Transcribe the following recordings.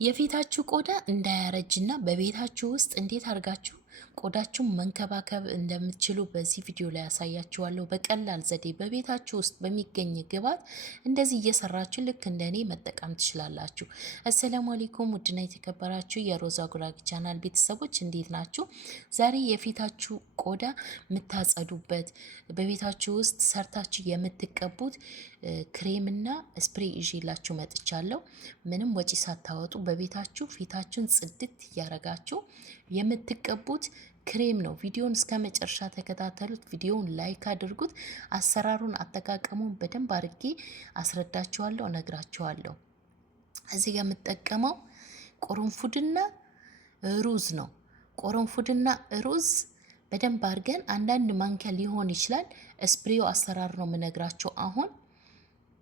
የፊታችሁ ቆዳ እንዳያረጅና በቤታችሁ ውስጥ እንዴት አድርጋችሁ ቆዳችሁን መንከባከብ እንደምትችሉ በዚህ ቪዲዮ ላይ ያሳያችኋለሁ። በቀላል ዘዴ በቤታችሁ ውስጥ በሚገኝ ግብዓት እንደዚህ እየሰራችሁ ልክ እንደኔ መጠቀም ትችላላችሁ። አሰላሙ አለይኩም ውድና የተከበራችሁ የሮዛ ጉራጌ ቻናል ቤተሰቦች እንዴት ናችሁ? ዛሬ የፊታችሁ ቆዳ የምታጸዱበት በቤታችሁ ውስጥ ሰርታችሁ የምትቀቡት ክሬምና ስፕሬ ይዤላችሁ መጥቻለሁ። ምንም ወጪ ሳታወጡ በቤታችሁ ፊታችሁን ጽድት እያረጋችሁ የምትቀቡት ክሬም ነው። ቪዲዮውን እስከ መጨረሻ ተከታተሉት። ቪዲዮውን ላይክ አድርጉት። አሰራሩን አጠቃቀሙን በደንብ አድርጌ አስረዳችኋለሁ፣ እነግራችኋለሁ። እዚህ ጋር የምጠቀመው ቆረንፉድና ሩዝ ነው። ቆረንፉድና ሩዝ በደንብ አድርገን አንዳንድ ማንኪያ ሊሆን ይችላል። ስፕሬው አሰራር ነው የምነግራችሁ አሁን።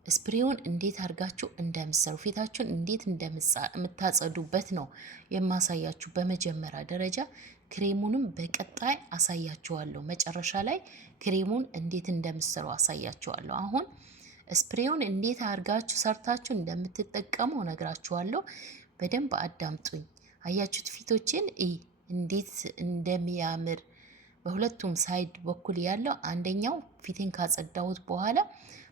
ስፕሬውን እንዴት አድርጋችሁ እንደምትሰሩ ፊታችሁን እንዴት እንደምታጸዱበት ነው የማሳያችሁ። በመጀመሪያ ደረጃ ክሬሙንም በቀጣይ አሳያችኋለሁ። መጨረሻ ላይ ክሬሙን እንዴት እንደምትሰሩ አሳያችኋለሁ። አሁን ስፕሬውን እንዴት አድርጋችሁ ሰርታችሁ እንደምትጠቀሙ ነግራችኋለሁ። በደንብ አዳምጡኝ። አያችሁት ፊቶችን እንዴት እንደሚያምር በሁለቱም ሳይድ በኩል ያለው አንደኛው ፊቴን ካጸዳሁት በኋላ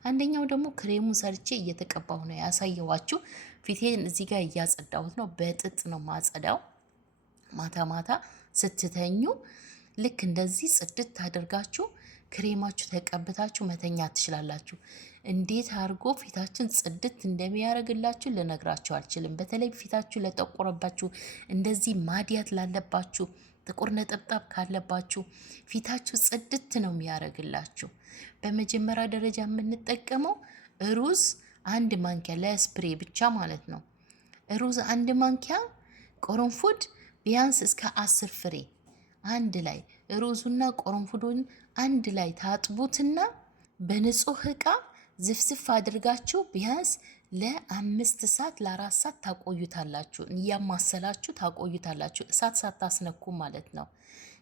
አንደኛው ደግሞ ክሬሙን ሰርቼ እየተቀባሁ ነው ያሳየዋችሁ። ፊቴን እዚህ ጋር እያጸዳሁት ነው። በጥጥ ነው ማጸዳው። ማታ ማታ ስትተኙ ልክ እንደዚህ ጽድት አድርጋችሁ ክሬማችሁ ተቀብታችሁ መተኛ ትችላላችሁ። እንዴት አድርጎ ፊታችን ጽድት እንደሚያደርግላችሁ ልነግራችሁ አልችልም። በተለይ ፊታችሁ ለጠቆረባችሁ፣ እንደዚህ ማዲያት ላለባችሁ፣ ጥቁር ነጠብጣብ ካለባችሁ ፊታችሁ ጽድት ነው የሚያደርግላችሁ። በመጀመሪያ ደረጃ የምንጠቀመው ሩዝ 1 ማንኪያ ለስፕሬ ብቻ ማለት ነው። ሩዝ 1 ማንኪያ፣ ቆረንፉድ ቢያንስ እስከ 10 ፍሬ አንድ ላይ ሩዙና ቆረንፉዱን አንድ ላይ ታጥቡትና በንጹህ ዕቃ ዝፍዝፍ አድርጋችሁ ቢያንስ ለ5 ሰዓት ለ4 ሰዓት ታቆዩታላችሁ። እያማሰላችሁ ታቆዩታላችሁ፣ እሳት ሳታስነኩ ማለት ነው።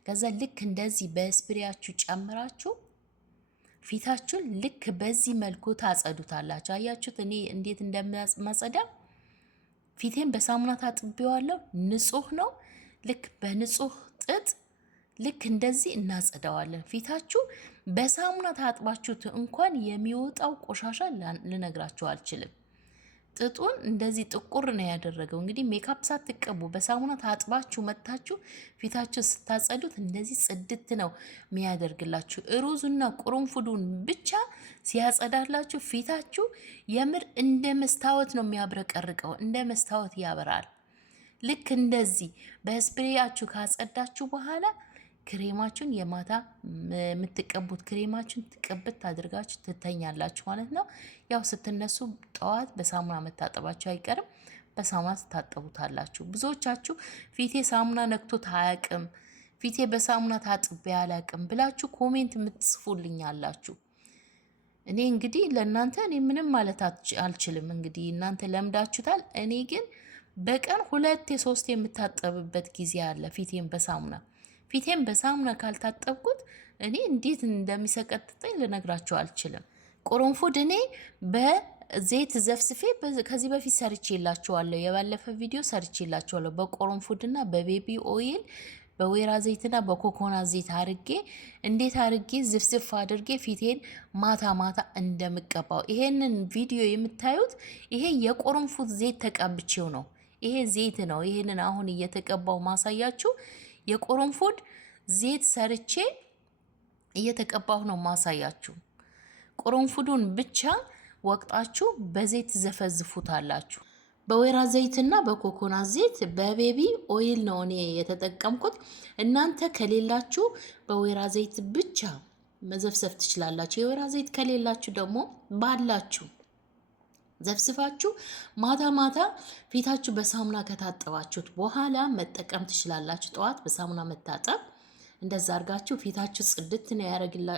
ከዛ ልክ እንደዚህ በስፕሬያችሁ ጨምራችሁ ፊታችሁን ልክ በዚህ መልኩ ታጸዱታላችሁ። አያችሁት እኔ እንዴት እንደማጸዳ? ፊቴን በሳሙና ታጥቤዋለሁ። ንጹህ ነው። ልክ በንጹህ ጥጥ ልክ እንደዚህ እናጸዳዋለን። ፊታችሁ በሳሙና ታጥባችሁት እንኳን የሚወጣው ቆሻሻ ልነግራችሁ አልችልም። ጥጡን እንደዚህ ጥቁር ነው ያደረገው። እንግዲህ ሜካፕ ሳትቀቡ በሳሙና ታጥባችሁ መታችሁ ፊታችሁ ስታጸዱት እንደዚህ ጽድት ነው የሚያደርግላችሁ። ሩዙና ቆረንፉዱን ብቻ ሲያጸዳላችሁ ፊታችሁ የምር እንደ መስታወት ነው የሚያብረቀርቀው፣ እንደ መስታወት ያበራል። ልክ እንደዚህ በስፕሬያችሁ ካጸዳችሁ በኋላ ክሬማችሁን የማታ የምትቀቡት ክሬማችሁን ትቀብት አድርጋችሁ ትተኛላችሁ ማለት ነው። ያው ስትነሱ ጠዋት በሳሙና መታጠባችሁ አይቀርም፣ በሳሙና ትታጠቡታላችሁ። ብዙዎቻችሁ ፊቴ ሳሙና ነክቶት አያውቅም፣ ፊቴ በሳሙና ታጥቤ አላውቅም ብላችሁ ኮሜንት የምትጽፉልኛላችሁ። እኔ እንግዲህ ለእናንተ እኔ ምንም ማለት አልችልም። እንግዲህ እናንተ ለምዳችሁታል። እኔ ግን በቀን 2 3 የምታጠብበት ጊዜ አለ ፊቴን በሳሙና ካልታጠብኩት እኔ እንዴት እንደሚሰቀጥጠኝ ልነግራችሁ አልችልም። ቆረንፉድ እኔ በዘይት ዘፍስፌ ከዚህ በፊት ሰርቼላችኋለሁ። የባለፈ ቪዲዮ ሰርቼላችኋለሁ። በቆረንፉድና በቤቢ ኦይል በወይራ ዘይትና በኮኮናት ዘይት አርጌ እንዴት አርጌ ዝፍዝፍ አድርጌ ፊቴን ማታ ማታ እንደምቀባው። ይሄንን ቪዲዮ የምታዩት ይሄ የቆረንፉድ ዘይት ተቀብቼው ነው። ይሄ ዘይት ነው። ይሄንን አሁን እየተቀባው ማሳያችሁ የቆረንፉድ ዘይት ሰርቼ እየተቀባሁ ነው ማሳያችሁ። ቆረንፉዱን ብቻ ወቅጣችሁ በዘይት ዘፈዝፉታላችሁ። በወይራ ዘይትና በኮኮናት ዘይት በቤቢ ኦይል ነው እኔ የተጠቀምኩት። እናንተ ከሌላችሁ በወይራ ዘይት ብቻ መዘፍዘፍ ትችላላችሁ። የወይራ ዘይት ከሌላችሁ ደግሞ ባላችሁ ዘፍዝፋችሁ ማታ ማታ ፊታችሁ በሳሙና ከታጠባችሁት በኋላ መጠቀም ትችላላችሁ። ጠዋት በሳሙና መታጠብ እንደዛ አርጋችሁ ፊታችሁ ጽድት ነው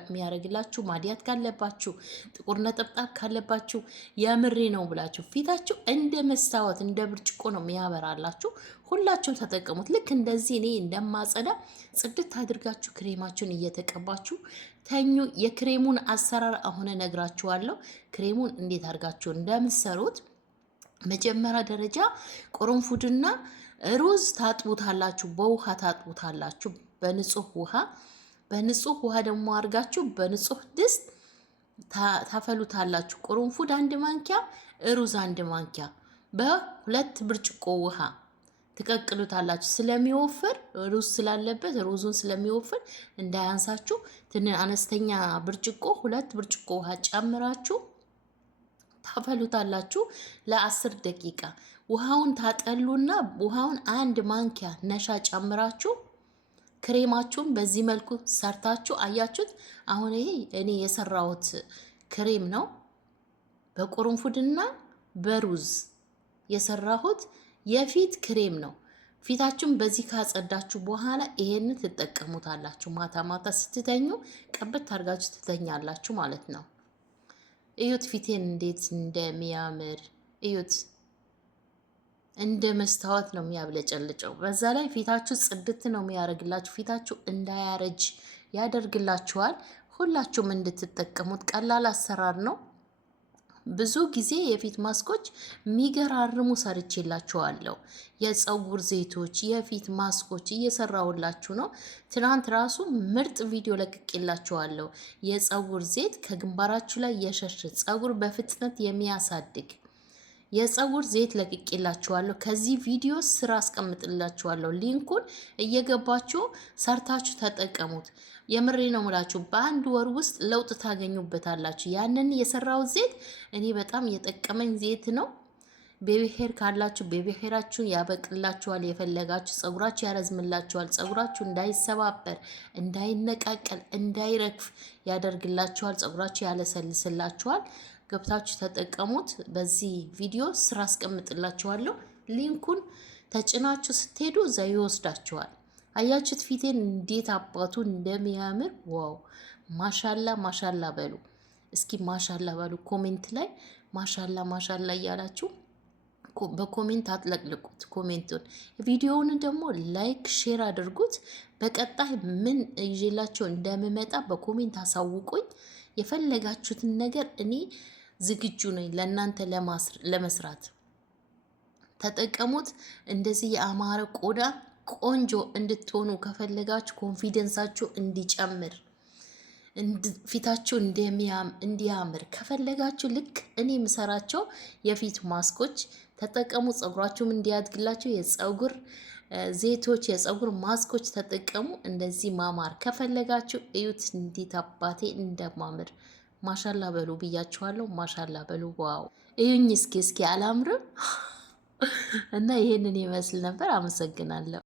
የሚያረግላችሁ። ማዲያት ካለባችሁ፣ ጥቁር ነጠብጣብ ካለባችሁ የምሬ ነው ብላችሁ ፊታችሁ እንደ መስታወት እንደ ብርጭቆ ነው የሚያበራላችሁ። ሁላችሁም ተጠቀሙት። ልክ እንደዚህ እኔ እንደማጸዳ ጽድት አድርጋችሁ ክሬማችሁን እየተቀባችሁ ተኙ። የክሬሙን አሰራር አሁን እነግራችኋለሁ። ክሬሙን እንዴት አድርጋችሁ እንደምትሰሩት መጀመሪያ ደረጃ ቅርንፉድና ሩዝ ታጥቡታላችሁ፣ በውሃ ታጥቡታላችሁ፣ በንጹህ ውሃ ደግሞ አድርጋችሁ በንጹህ ድስት ታፈሉታላችሁ። ቅርንፉድ 1 ማንኪያ፣ ሩዝ 1 ማንኪያ በ2 ብርጭቆ ውሃ ትቀቅሉታላችሁ። ስለሚወፍር ሩዝ ስላለበት ሩዙን ስለሚወፍር እንዳያንሳችሁ አነስተኛ ብርጭቆ 2 ብርጭቆ ውሃ ጨምራችሁ ታፈሉታላችሁ ለ10 ደቂቃ። ውሃውን ታጠሉና ውሃውን 1 ማንኪያ ነሻ ጨምራችሁ ክሬማችሁን በዚህ መልኩ ሰርታችሁ አያችሁት። አሁን ይሄ እኔ የሰራሁት ክሬም ነው፣ በቅርንፉድና በሩዝ የሰራሁት የፊት ክሬም ነው። ፊታችሁን በዚህ ካጸዳችሁ በኋላ ይሄንን ትጠቀሙታላችሁ። ማታ ማታ ስትተኙ ቀብት አድርጋችሁ ትተኛላችሁ ማለት ነው። እዩት ፊቴን እንዴት እንደሚያምር እዩት። እንደ መስታወት ነው የሚያብለጨልጨው። በዛ ላይ ፊታችሁ ጽድት ነው የሚያደርግላችሁ። ፊታችሁ እንዳያረጅ ያደርግላችኋል። ሁላችሁም እንድትጠቀሙት ቀላል አሰራር ነው። ብዙ ጊዜ የፊት ማስኮች የሚገራርሙ ሰርቼላችኋለሁ። የፀጉር ዘይቶች፣ የፊት ማስኮች እየሰራሁላችሁ ነው። ትናንት ራሱ ምርጥ ቪዲዮ ለቅቄላችኋለሁ። የፀጉር ዘይት ከግንባራችሁ ላይ የሸሸ ፀጉር በፍጥነት የሚያሳድግ የፀጉር ዘይት ለቅቄላችኋለሁ። ከዚህ ቪዲዮ ስራ አስቀምጥላችኋለሁ። ሊንኩን እየገባችሁ ሰርታችሁ ተጠቀሙት። የምሬ ነው ምላችሁ፣ በ1 ወር ውስጥ ለውጥ ታገኙበታላችሁ። ያንን የሰራው ዘይት እኔ በጣም የጠቀመኝ ዘይት ነው። ቤቢ ሄር ካላችሁ ቤቢ ሄራችሁን ያበቅላችኋል። የፈለጋችሁ ፀጉራችሁ ያረዝምላችኋል። ፀጉራችሁ እንዳይሰባበር፣ እንዳይነቃቀል፣ እንዳይረግፍ ያደርግላችኋል። ፀጉራችሁ ያለሰልስላችኋል። ገብታችሁ ተጠቀሙት። በዚህ ቪዲዮ ስራ አስቀምጥላችኋለሁ። ሊንኩን ተጭናችሁ ስትሄዱ እዛ ይወስዳችኋል። አያችሁት ፊቴን እንዴት አባቱ እንደሚያምር ዋው! ማሻላ ማሻላ በሉ እስኪ፣ ማሻላ በሉ ኮሜንት ላይ ማሻላ ማሻላ እያላችሁ በኮሜንት አጥለቅልቁት ኮሜንቱን። ቪዲዮውን ደግሞ ላይክ ሼር አድርጉት። በቀጣይ ምን ይዤላችሁ እንደምመጣ በኮሜንት አሳውቁኝ። የፈለጋችሁትን ነገር እኔ ዝግጁ ነኝ ለእናንተ ለመስራት። ተጠቀሙት። እንደዚህ የአማረ ቆዳ ቆንጆ እንድትሆኑ ከፈለጋችሁ፣ ኮንፊደንሳችሁ እንዲጨምር፣ ፊታችሁ እንዲያምር ከፈለጋችሁ ልክ እኔ የምሰራቸው የፊት ማስኮች ተጠቀሙ። ፀጉራችሁም እንዲያድግላችሁ የፀጉር ዘይቶች፣ የፀጉር ማስኮች ተጠቀሙ። እንደዚህ ማማር ከፈለጋችሁ እዩት እንዴት አባቴ እንደማምር። ማሻላ በሉ ብያችኋለሁ። ማሻላ በሉ። ዋው እዩኝ እስኪ አላምርም? እና ይሄንን ይመስል ነበር። አመሰግናለሁ።